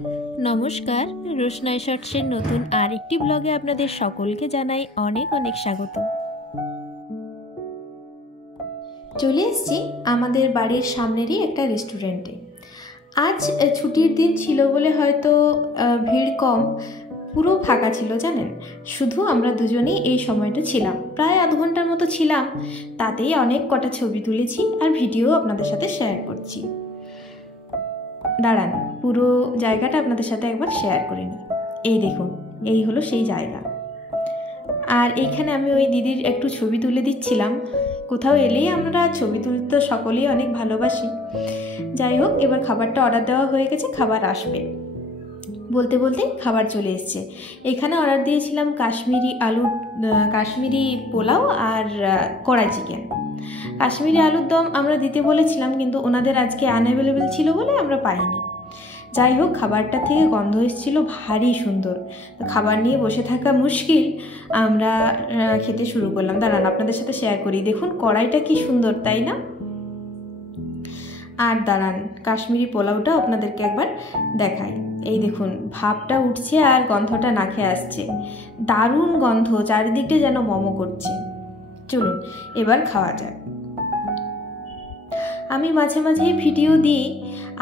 नमस्कार रोशनाई शर्ट्सের নতুন আরেকটি ব্লগে আপনাদের সকলকে জানাই অনেক অনেক স্বাগত। চলে এসেছি আমাদের বাড়ির সামনেরই একটা রেস্টুরেন্টে। আজ ছুটির দিন ছিল বলে হয়তো ভিড় কম, পুরো ফাঁকা ছিল জানেন। শুধু আমরা দুজনেই এই সময়টা ছিলাম, প্রায় আধ ঘন্টার মতো ছিলাম। তাতেই অনেক কটা ছবি তুলেছি আর ভিডিও আপনাদের সাথে শেয়ার করছি। দাঁড়ান, পুরো জায়গাটা আপনাদের সাথে একবার শেয়ার করে নিই। এই দেখুন, এই হলো সেই জায়গা। আর এইখানে আমি ওই দিদির একটু ছবি তুলে দিচ্ছিলাম। কোথাও এলেই আমরা ছবি তুলতে সকলেই অনেক ভালোবাসি। যাই হোক, এবার খাবারটা অর্ডার দেওয়া হয়ে গেছে, খাবার আসবে। বলতে বলতে খাবার চলে এসছে। এখানে অর্ডার দিয়েছিলাম কাশ্মীরি পোলাও আর কড়াই চিকেন। কাশ্মীরি আলুর দম আমরা দিতে বলেছিলাম, কিন্তু ওনাদের আজকে আনঅ্যাভেলেবেল ছিল বলে আমরা পাইনি। যাই হোক, খাবারটা থেকে গন্ধ এসেছিল ভারী সুন্দর। তো খাবার নিয়ে বসে থাকা মুশকিল, আমরা খেতে শুরু করলাম। দাঁড়ান আপনাদের সাথে শেয়ার করি। দেখুন কড়াইটা কি সুন্দর, তাই না? আর দাঁড়ান, কাশ্মীরি পোলাওটা আপনাদেরকে একবার দেখাই। এই দেখুন, ভাপটা উঠছে আর গন্ধটা নাকে আসছে, দারুণ গন্ধ, চারিদিকটা যেন মমো করছে। চলুন এবার খাওয়া যাক। আমি মাঝে মাঝে ভিডিও দিই,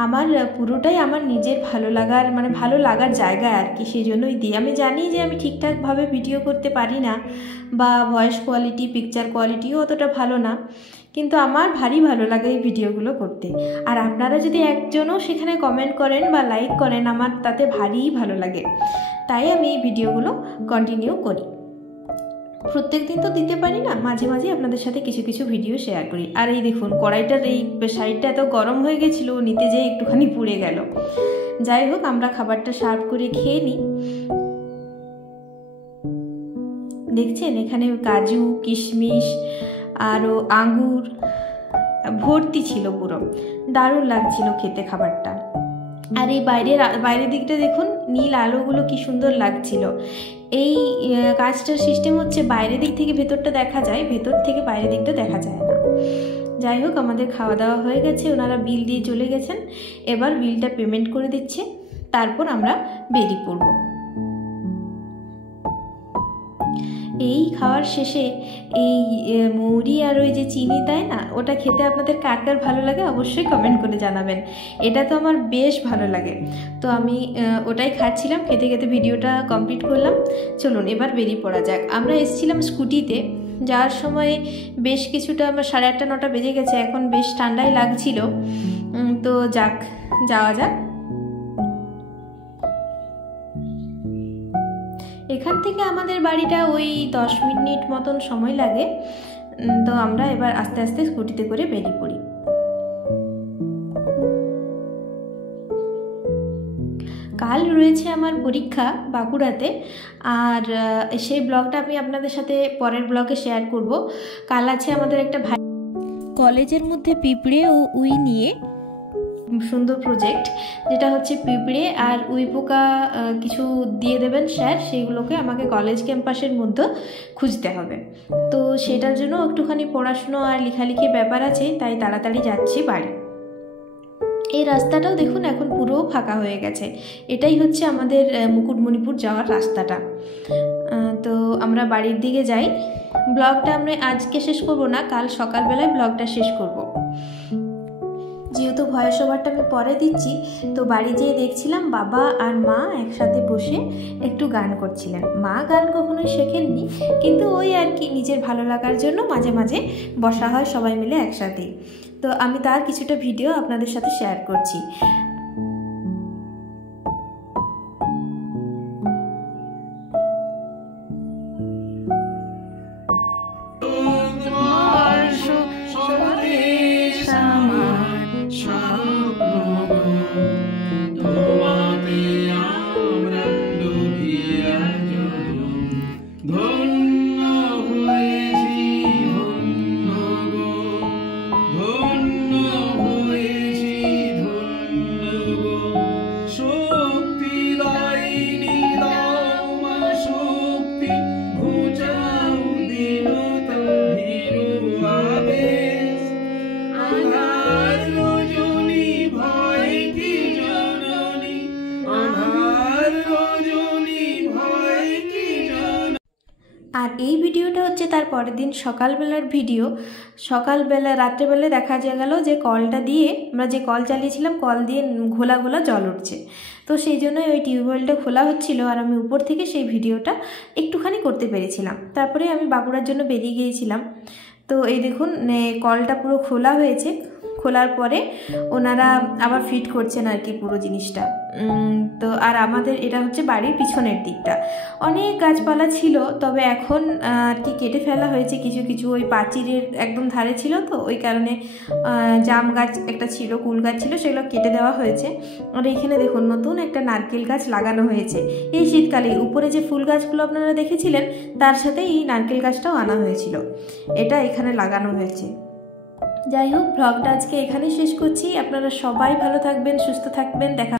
আমার পুরোটাই আমার নিজের ভালো লাগার জায়গা আর কি, সেই জন্যই দিই। আমি জানি যে আমি ঠিকঠাকভাবে ভিডিও করতে পারি না, বা ভয়েস কোয়ালিটি, পিকচার কোয়ালিটিও অতটা ভালো না, কিন্তু আমার ভারী ভালো লাগে এই ভিডিওগুলো করতে। আর আপনারা যদি একজনও সেখানে কমেন্ট করেন বা লাইক করেন, আমার তাতে ভারী ভালো লাগে। তাই আমি এই ভিডিওগুলো কন্টিনিউ করি। প্রত্যেক দিন তো দিতে পারি না, মাঝে মাঝে আপনাদের সাথে কিছু কিছু ভিডিও শেয়ার করি। আর এই দেখুন, কড়াইটার এই সাইডটা এত গরম হয়ে গেছিলো, নিতে যেয়ে একটুখানি পুড়ে গেল। যাই হোক, আমরা খাবারটা সার্ভ করে খেয়ে নিই। দেখছেন এখানে কাজু, কিশমিশ আরও আঙ্গুর ভর্তি ছিল, পুরো দারুণ লাগছিল খেতে খাবারটা। আর এই বাইরের দিকটা দেখুন, নীল আলোগুলো কি সুন্দর লাগছিল। এই কাজটার সিস্টেম হচ্ছে বাইরের দিক থেকে ভেতরটা দেখা যায়, ভেতর থেকে বাইরের দিকটা দেখা যায় না। যাই হোক, আমাদের খাওয়া দাওয়া হয়ে গেছে, ওনারা বিল দিয়ে চলে গেছেন। এবার বিলটা পেমেন্ট করে দিচ্ছে, তারপর আমরা বেরিয়ে পড়ব। এই খাওয়ার শেষে এই মৌরি আর ওই যে চিনি দেয় না, ওটা খেতে আপনাদের কার কার ভালো লাগে অবশ্যই কমেন্ট করে জানাবেন। এটা তো আমার বেশ ভালো লাগে, তো আমি ওটাই খাচ্ছিলাম। খেতে খেতে ভিডিওটা কমপ্লিট করলাম। চলুন এবার বেরিয়ে পড়া যাক। আমরা এসেছিলাম স্কুটিতে, যাওয়ার সময় বেশ কিছুটা আমার 8:30 9টা বেজে গেছে, এখন বেশ ঠান্ডাই লাগছিল। তো যাওয়া যাক। এখান থেকে আমাদের বাড়িটা ওই 10 মিনিট মতন সময় লাগে। তো আমরা এবার আস্তে আস্তে স্কুটিতে করে বেরিয়ে পড়ি। কাল রয়েছে আমার পরীক্ষা বাঁকুড়াতে, আর সেই ব্লগটা আমি আপনাদের সাথে পরের ব্লগে শেয়ার করব। কাল আছে আমাদের একটা ভাই কলেজের মধ্যে পিঁপড়ে ও উই নিয়ে সুন্দর প্রজেক্ট, যেটা হচ্ছে পিঁপড়ে আর উই পোকা কিছু দিয়ে দেবেন স্যার, সেইগুলোকে আমাকে কলেজ ক্যাম্পাসের মধ্যে খুঁজতে হবে। তো সেটার জন্য একটুখানি পড়াশুনো আর লেখালেখি ব্যাপার আছে, তাই তাড়াতাড়ি যাচ্ছি বাড়ি। এই রাস্তাটাও দেখুন এখন পুরো ফাঁকা হয়ে গেছে। এটাই হচ্ছে আমাদের মুকুটমণিপুর যাওয়ার রাস্তাটা। তো আমরা বাড়ির দিকে যাই। ব্লগটা আমরা আজকে শেষ করব না, কাল সকালবেলায় ব্লগটা শেষ করব। যেহেতু ভয়েস ওভারটা আমি পরে দিচ্ছি, তো বাড়ি যেয়ে দেখছিলাম বাবা আর মা একসাথে বসে একটু গান করছিলেন। মা গান কখনোই শেখেননি, কিন্তু ওই আর কি, নিজের ভালো লাগার জন্য মাঝে মাঝে বসা হয় সবাই মিলে একসাথে। তো আমি তার কিছুটা ভিডিও আপনাদের সাথে শেয়ার করছি। এই ভিডিওটা হচ্ছে তার পরের দিন সকালবেলার ভিডিও। সকালবেলা রাত্রেবেলা দেখা গেল যে কলটা দিয়ে আমরা যে কল চালিয়েছিলাম, কল দিয়ে ঘোলা ঘোলা জল উঠছে। তো সেই জন্যই ওই টিউবওয়েলটা খোলা হচ্ছিল আর আমি উপর থেকে সেই ভিডিওটা একটুখানি করতে পেরেছিলাম। তারপরে আমি বাঁকুড়ার জন্য বেরিয়ে গিয়েছিলাম। তো এই দেখুন কলটা পুরো খোলা হয়েছে, খোলার পরে ওনারা আবার ফিট করছেন আর কি পুরো জিনিসটা। তো আর আমাদের এটা হচ্ছে বাড়ির পিছনের দিকটা, অনেক গাছপালা ছিল, তবে এখন আর কি কেটে ফেলা হয়েছে কিছু কিছু, ওই প্রাচীরের একদম ধারে ছিল তো ওই কারণে জাম গাছ একটা ছিল, কুল গাছ ছিল, সেগুলো কেটে দেওয়া হয়েছে। আর এখানে দেখুন নতুন একটা নারকেল গাছ লাগানো হয়েছে এই শীতকালে। উপরে যে ফুল গাছগুলো আপনারা দেখেছিলেন তার সাথে এই নারকেল গাছটাও আনা হয়েছিল, এটা এখানে লাগানো হয়েছে। যাই হোক, ব্লগটা আজকে এখানেই শেষ করছি। আপনারা সবাই ভালো থাকবেন, সুস্থ থাকবেন, দেখা